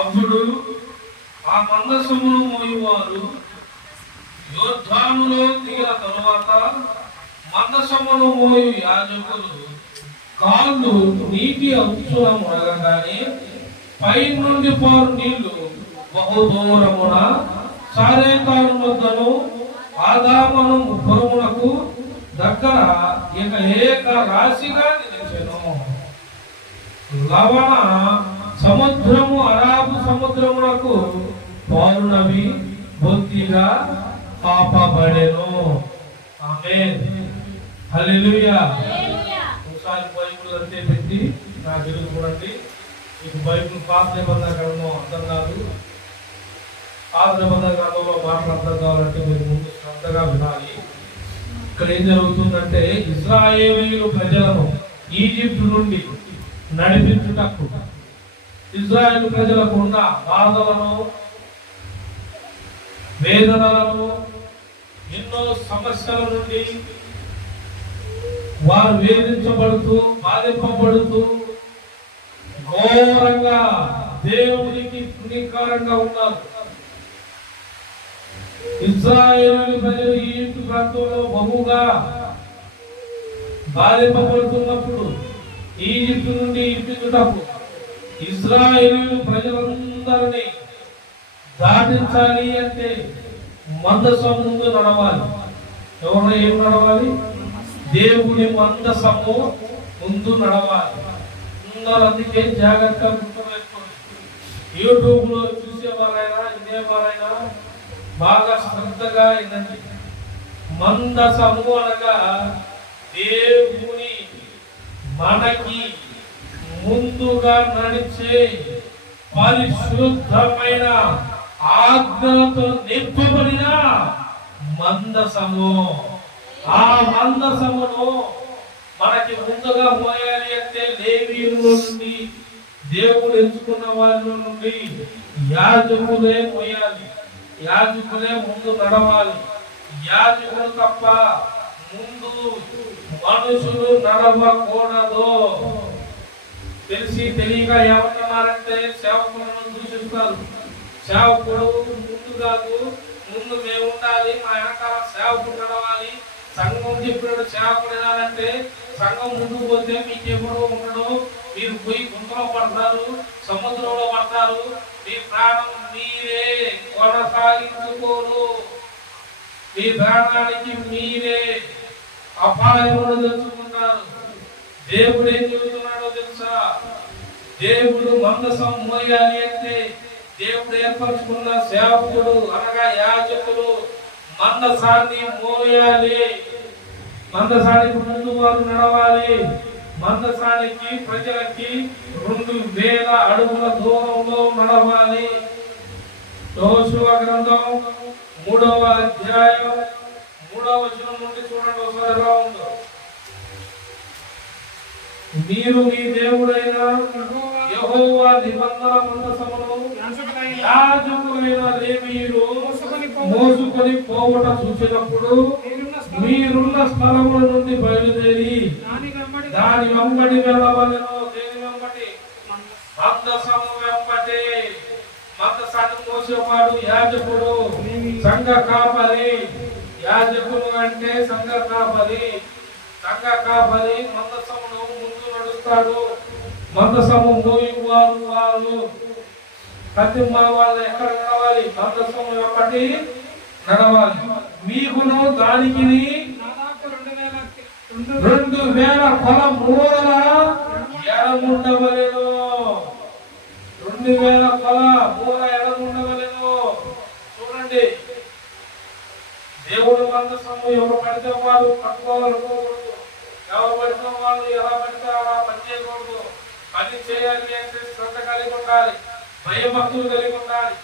అప్పుడు ఆ మందసమును మోయువారు యోర్దానులో దిగిన తరువాత మందసమును మోయు యాజకులు కాళ్ళు నీటి అంచున మునగగానే పై నుండి పారు నీళ్లు బహుదూరమున సారేతాను వద్దను ఆదామను పురమునకు దగ్గర ఇక ఏక రాశిగా నిలిచెను. లవణ సముద్రము అరాబు సముద్రమునకు పారునవి బొత్తిగా పాపబడెను. ఆమేన్, హల్లెలూయా. ఒకసారి బైబిల్ అంతే పెట్టి నా తెలుగు చూడండి. మీకు బైబిల్ పాత నిబంధన గ్రంథం అర్థం కాదు, పాత నిబంధన గ్రంథంలో మాటలు అర్థం కావాలంటే మీరు ముందు శ్రద్ధగా వినాలి. ఇక్కడ ఏం జరుగుతుందంటే ఇశ్రాయేలీయులు ప్రజలను ఈజిప్ట్ నుండి నడిపించుటకు ఇశ్రాయేలు ప్రజలకు ఉన్న బాధలను వేదనలను ఎన్నో సమస్యల నుండి వారు వేధించబడుతూ బాధింపబడుతూ ఘోరంగా దేవునికి ప్రీతికరంగా ఉన్నారు. ఇశ్రాయేలు ప్రజలు ఈజిప్ట్ ప్రాంతంలో బహుగా బాధింపబడుతున్నప్పుడు ఈజిప్ట్ నుండి ఇప్పించుటకు ఇశ్రాయేలు ప్రజలందరినీ దాటించాలి అంటే మందసం ముందు నడవాలి. ఎవరు ఏం నడవాలి? దేవుని మందసము ముందు నడవాలి. అందరూ అందుకే జాగ్రత్తగా గుర్తుపెట్టుకోండి. యూట్యూబ్ లో చూసేవారైనా ఇదేవారైనా బాగా శ్రద్ధగా వినండి. మందసము అనగా దేవుని మనకి ముందుగా నడిచే పరిశుద్ధమైన ఆజ్ఞలతో నింపబడిన మందసము. ఆ మందసమును మనకి ముందుగా మోయాలి అంటే లేవీయుల నుండి దేవుడు ఎంచుకున్న వారి నుండి యాజకులే మోయాలి. యాజకులే ముందు నడవాలి. యాజకులు తప్ప ముందు మనుషులు నడవకూడదు. తెలిసి తెలియక ఏమంటున్నారంటే సేవకులను దూషిస్తారు. సేవకుడు ముందు కాదు, ముందు మేము ఉండాలి, మా వెనకాల సేవకుడు నడవాలి. సంఘం చెప్పినట్టు సేవకుడు వినాలంటే సంఘం ముందుకు పోతే మీకు ఎప్పుడు ఉండడు. మీరు పోయి గుంతలో పడతారు, సముద్రంలో పడతారు. మీ ప్రాణం మీరే కొనసాగించుకోరు. మీ ప్రాణానికి మీరే అపాయములు తెచ్చుకుంటారు. దేవుడు ఏం చెబుతున్నాడో తెలుసా? దేవుడు మందసం మోయాలి అంటే దేవుడు ఏర్పరచుకున్న సేవకుడు అనగా యాజకులు మందసాన్ని మోయాలి. మందసానికి ముందు వారు నడవాలి. మందసానికి ప్రజలకి 2000 అడుగుల దూరంలో నడవాలి. యెహోషువ గ్రంథం 3వ అధ్యాయం 3వ వచనం నుండి చూడండి ఒకసారి ఎలా ఉందో. మీరు మీ దేవుడైన యెహోవా నిబంధన మందసమును యాజకులైన లేవీయులు మోసుకొని పోవట చూసినప్పుడు మీరున్న స్థలముల నుండి బయలుదేరి దాని వెంబడి వెళ్ళవలెను. దేని వెంబడి? మందసము వెంబడి. మందసాన్ని మోసేవాడు యాజకుడు, సంఘ కాపరి. యాజకుడు అంటే సంఘ కాపరి. సంఘ కాపరి మందసమును ముందు నడుస్తాడు. మందసము మోయువారు వారు. ప్రతి వాళ్ళు ఎక్కడ నడవాలి? మందసము వెంబడి నడవాలి. మీకును దానికి 2000 కొల మూరల ఎడముండవలెను. 2000 కొల మూర ఎడముండవలెను. చూడండి, దేవుడు మందసము ఎవరు పడితే వారు పట్టుకోవాలనుకోకూడదు. ఎవరు పడితే వాళ్ళు ఎలా పడితే అలా పని చేయకూడదు. పని చేయాలి అంటే శ్రద్ధ కలిగి ఉండాలి, భయభక్తులు కలిగి ఉండాలి,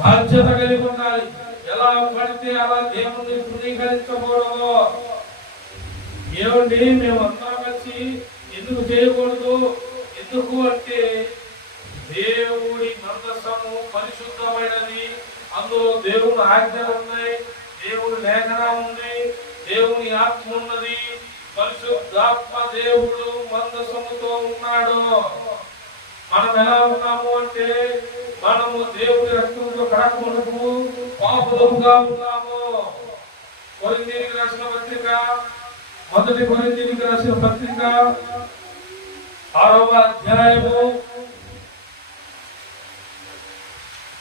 బాధ్యత కలిగి ఉండాలి. ఎలా పడితే అలా దేవుని తృణీకరించకూడదు. ఏమండి, మేమందరం కలిసి ఎందుకు చేయకూడదు? ఎందుకు అంటే దేవుడి మందసము పరిశుద్ధమైనది. అందులో దేవుని ఆజ్ఞలు ఉన్నాయి, దేవుని లేఖనం ఉంది, దేవుని ఆత్మ ఉన్నది. పరిశుద్ధాత్మ దేవుడు మందసముతో ఉన్నాడు. మనం ఎలా ఉన్నాము అంటే మన మనము దేవుని రక్తంతో కడగబడము పాపులముగా ఉన్నాము. కొరింథీయులకు రాసిన పత్రిక, మొదటి కొరింథీయులకు రాసిన పత్రిక 6వ అధ్యాయము,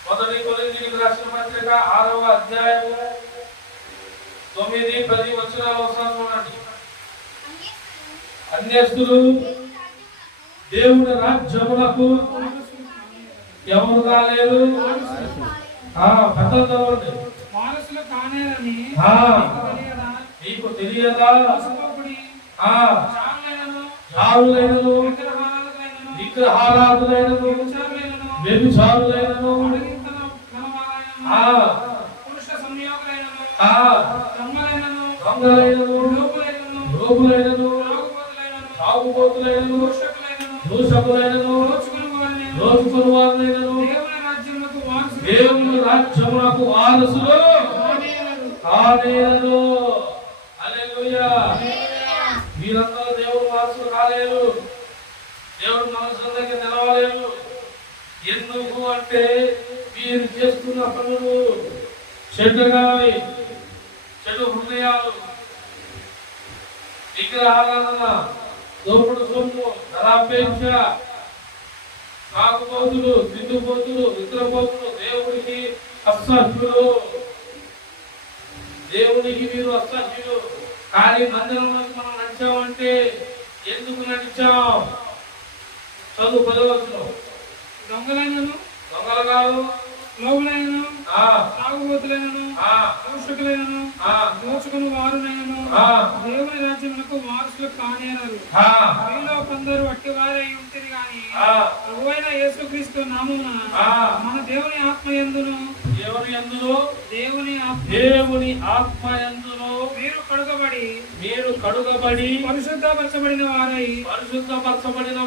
మొదటి కొరింథీయులకు రాసిన పత్రిక 6వ అధ్యాయము 9-10 వచనాలు ఒకసారి చూడండి. అన్యస్తులు దేవుని రాజ్యములకు ఎవరు కాలేరు, వారసులు కానేరని నీకు తెలియదా? చావులైనను, విగ్రహారాధులైనను, వ్యభిచారులైనను, పురుష సంయోగులైనను, దొంగలైనను, లోపులైనను, తాగుబోతులైనను, దూషకులైనను, దోచుకుని వారులైనను దేవుని రాజ్యమునకు వారసులు కాలేరు. హల్లెలూయా. వీరందరూ దేవుని వారసులు కాలేరు, దేవుని మనసు దగ్గర నిలవలేరు. ఎందుకు అంటే వీరు చేస్తున్న పనులు చెడ్డగావి, చెడు హృదయాలు, విగ్రహారాధన, దోపుడు సొమ్ము, ధనాపేక్ష, తాగుబోతులు, తిండిపోతులు, నిద్రపోతులు, దేవునికి అసహ్యులు. దేవునికి మీరు అసహ్యులు. కానీ మందిరంలోకి మనం నడిచామంటే ఎందుకు నడిచాం? చదువు 10 దొంగలైనను, దొంగలు కాదు, లోబులైనను, తాగుబోతులైనను, దూషకులైనను, దోచుకుని వారునైనను దేవుని రాజ్యమునకు వారసులు కానేరరు. మీలో కొందరు అట్టివారై ఉంటుంది గాని ప్రభువైన యేసుక్రీస్తు నామమున మన దేవుని ఆత్మయందును దేవుని ఆత్మయందును మీరు కడుగబడి పరిశుద్ధపరచబడిన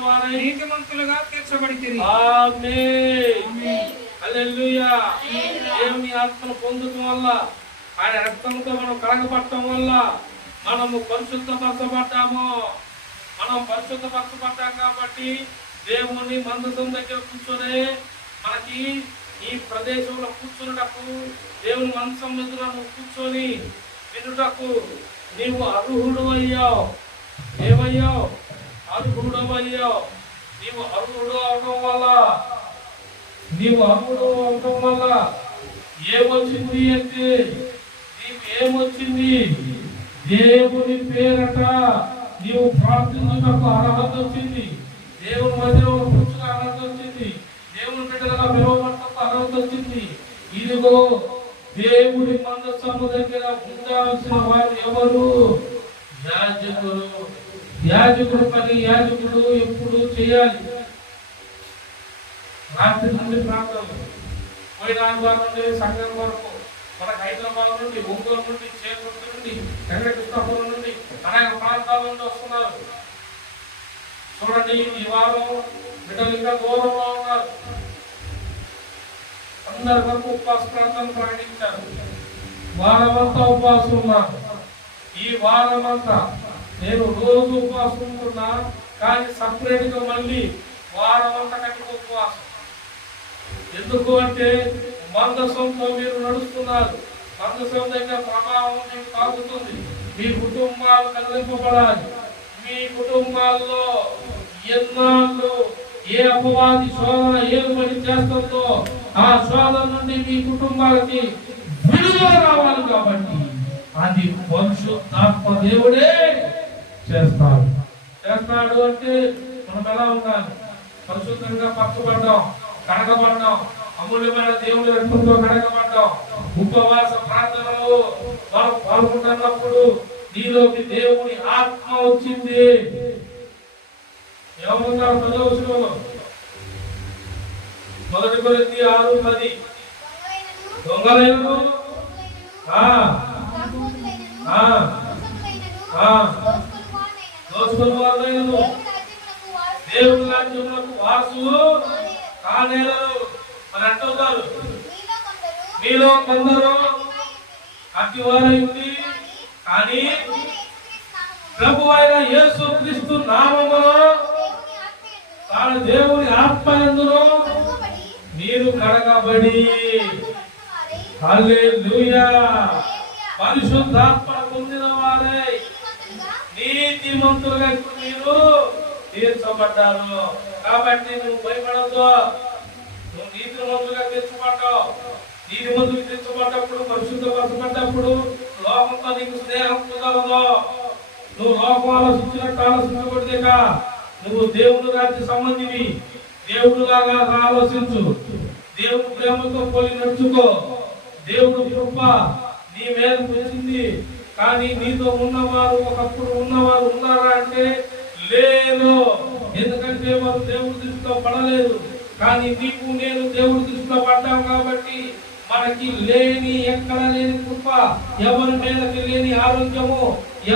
వారై నీతిమంతులుగా తీర్చబడితిరి. ఆమేన్. హల్లెలూయా. దేవుని ఆత్మను పొందడం వల్ల, ఆయన రక్తంతో మనం కడగబడటం వల్ల మనము పరిశుద్ధపరచబడ్డాము. మనం పరిశుద్ధపరచబడ్డాం కాబట్టి దేవుని మందసం దగ్గర కూర్చొని మనకి ఈ ప్రదేశంలో కూర్చున్నటకు, దేవుని మందసం ఎదుర నువ్వు కూర్చొని వినుటకు నీవు అర్హుడు అయ్యావు. ఏమయ్యావు? అర్హుడు అయ్యావు. నీవు అర్హుడు అవడం వల్ల ఏమొచ్చింది అంటే ఏమొచ్చింది? దేవుని పేరట నీవు ప్రార్థించుటకు అర్హత వచ్చింది. దేవుని మధ్యలో కూర్చుని అర్హత వచ్చింది. దేవుని బిడ్డలుగా పిలువబడటకు అర్హత వచ్చింది. ఇదిగో దేవుడి మందసము దగ్గర ఉండాల్సిన వారు ఎవరు? యాజకులు. యాజకుడు పని యాజకుడు ఎప్పుడు చేయాలి? రాత్రి నుండి ప్రాంతాలు, పోయిన ఆదివారం నుండి సంఘం వరకు, మనకు హైదరాబాద్ నుండి, ఒంగోలు నుండి, చేకూర్తి నుండి, వెంకటకృష్ణాపురం నుండి, అనేక ప్రాంతాల నుండి వస్తున్నారు. చూడండి, ఈ వారం బిడ్డలు ఇంకా దూరంలో ఉన్నారు. అందరి వరకు ఉపవాస ప్రాంతాన్ని ప్రకటించారు. వారమంతా ఉపవాసం ఉన్నారు. ఈ వారమంతా నేను రోజు ఉపవాసం ఉంటున్నా, కానీ సపరేట్ గా మళ్ళీ వారమంతా కట్టి ఉపవాసం. ఎందుకు అంటే మందసంతో మీరు నడుస్తున్నారు. మందసం దగ్గర ప్రభావం మీకు తాగుతుంది. మీ కుటుంబాలు కదిలింపబడాలి. మీ కుటుంబాల్లో ఎన్నాళ్ళు ఏ అపవాది శోధన ఏం పని చేస్తుందో ఆ శోధన నుండి మీ కుటుంబాలకి విడుదల రావాలి. కాబట్టి అది పరిశుద్ధాత్మ దేవుడే చేస్తాడు. అంటే మనం ఎలా ఉండాలి? పరిశుద్ధంగా పరచబడ్డాం, కడగబడ్డాం, అమూల్యమైన దేవుని రక్తంతో కడగబడ్డాం. ఉపవాస ప్రార్థనలో మనం పాల్గొంటున్నప్పుడు నీలోకి దేవుని ఆత్మ వచ్చింది. ఏమన్నారు? 10వ వచనంలో, మొదటి కొరింథీ 6:10 దొంగలైనను, దోచుకుని వారులైనను దేవుని రాజ్యమునకు వారసులు కానేరరు అని అంటున్నారు. మీలో కొందరు అట్టివారై ఉండి కానీ ప్రభువైన యేసుక్రీస్తు నామములో తాను దేవుని ఆత్మయందును మీరు మీరు కడగబడి హల్లెలూయా పరిశుద్ధాత్మ పొందిన వారై నీతిమంతులుగా ఇప్పుడు మీరు తీర్చబడ్డారు. కాబట్టి నువ్వు భయపడద్దు. నువ్వు నీతిమంతులుగా తీర్చబడ్డావు. నీతిమంతులు తీర్చబడ్డప్పుడు, పరిశుద్ధపరచబడ్డప్పుడు లోకంతో నీకు స్నేహం కుదరదు. నువ్వు లోకం ఆలోచించినట్టు ఆలోచించకూడదేక. నువ్వు దేవుని రాజ్య సంబంధివి. దేవుడులాగా ఆలోచించు. దేవుడు ప్రేమతో పోలి నడుచుకో. దేవుడు కృప నీ మీద వచ్చింది. కానీ నీతో ఉన్నవారు ఒకప్పుడు ఉన్నవారు ఉన్నారా అంటే లేరు. ఎందుకంటే వారు దేవుడి దృష్టిలో పడలేదు. కానీ నీకు నేను దేవుడి దృష్టిలో పడ్డాం కాబట్టి మనకి లేని ఎక్కడ లేని కృప, ఎవరి మీదకి లేని ఆరోగ్యము,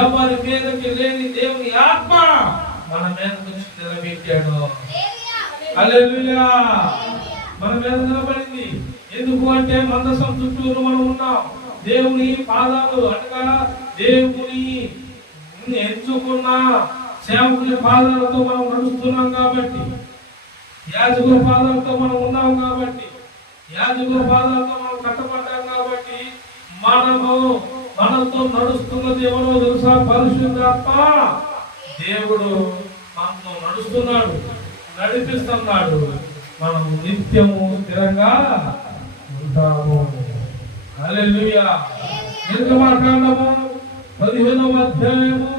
ఎవరి మీదకి లేని దేవుని ఆత్మ మన మీద దృష్టి నిలబెట్టాడు. హల్లెలూయా మన మీద నిలబడింది. ఎందుకు అంటే మందసం చుట్టూరు మనం ఉన్నాం. దేవుని పాదాలు అనగా దేవుని ఎంచుకున్న సేవకుని పాదాలతో మనం నడుస్తున్నాం కాబట్టి, యాజకుల పాదాలతో మనం ఉన్నాం కాబట్టి, యాజకుల పాదాలతో మనం కట్టబడ్డాం కాబట్టి మనతో నడుస్తున్నది ఎవరో తెలుసా? పరిశుద్ధాత్మ దేవుడు మనతో నడుస్తున్నాడు, నడిపిస్తున్నాడు. మనం నిత్యము స్థిరంగా ఉంటాము. హల్లెలూయా. నిర్గమకాండము 15వ అధ్యాయము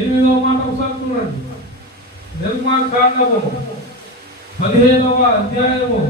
8వ మాట ఒకసారి చూడండి. నిర్గమకాండము 15వ అధ్యాయము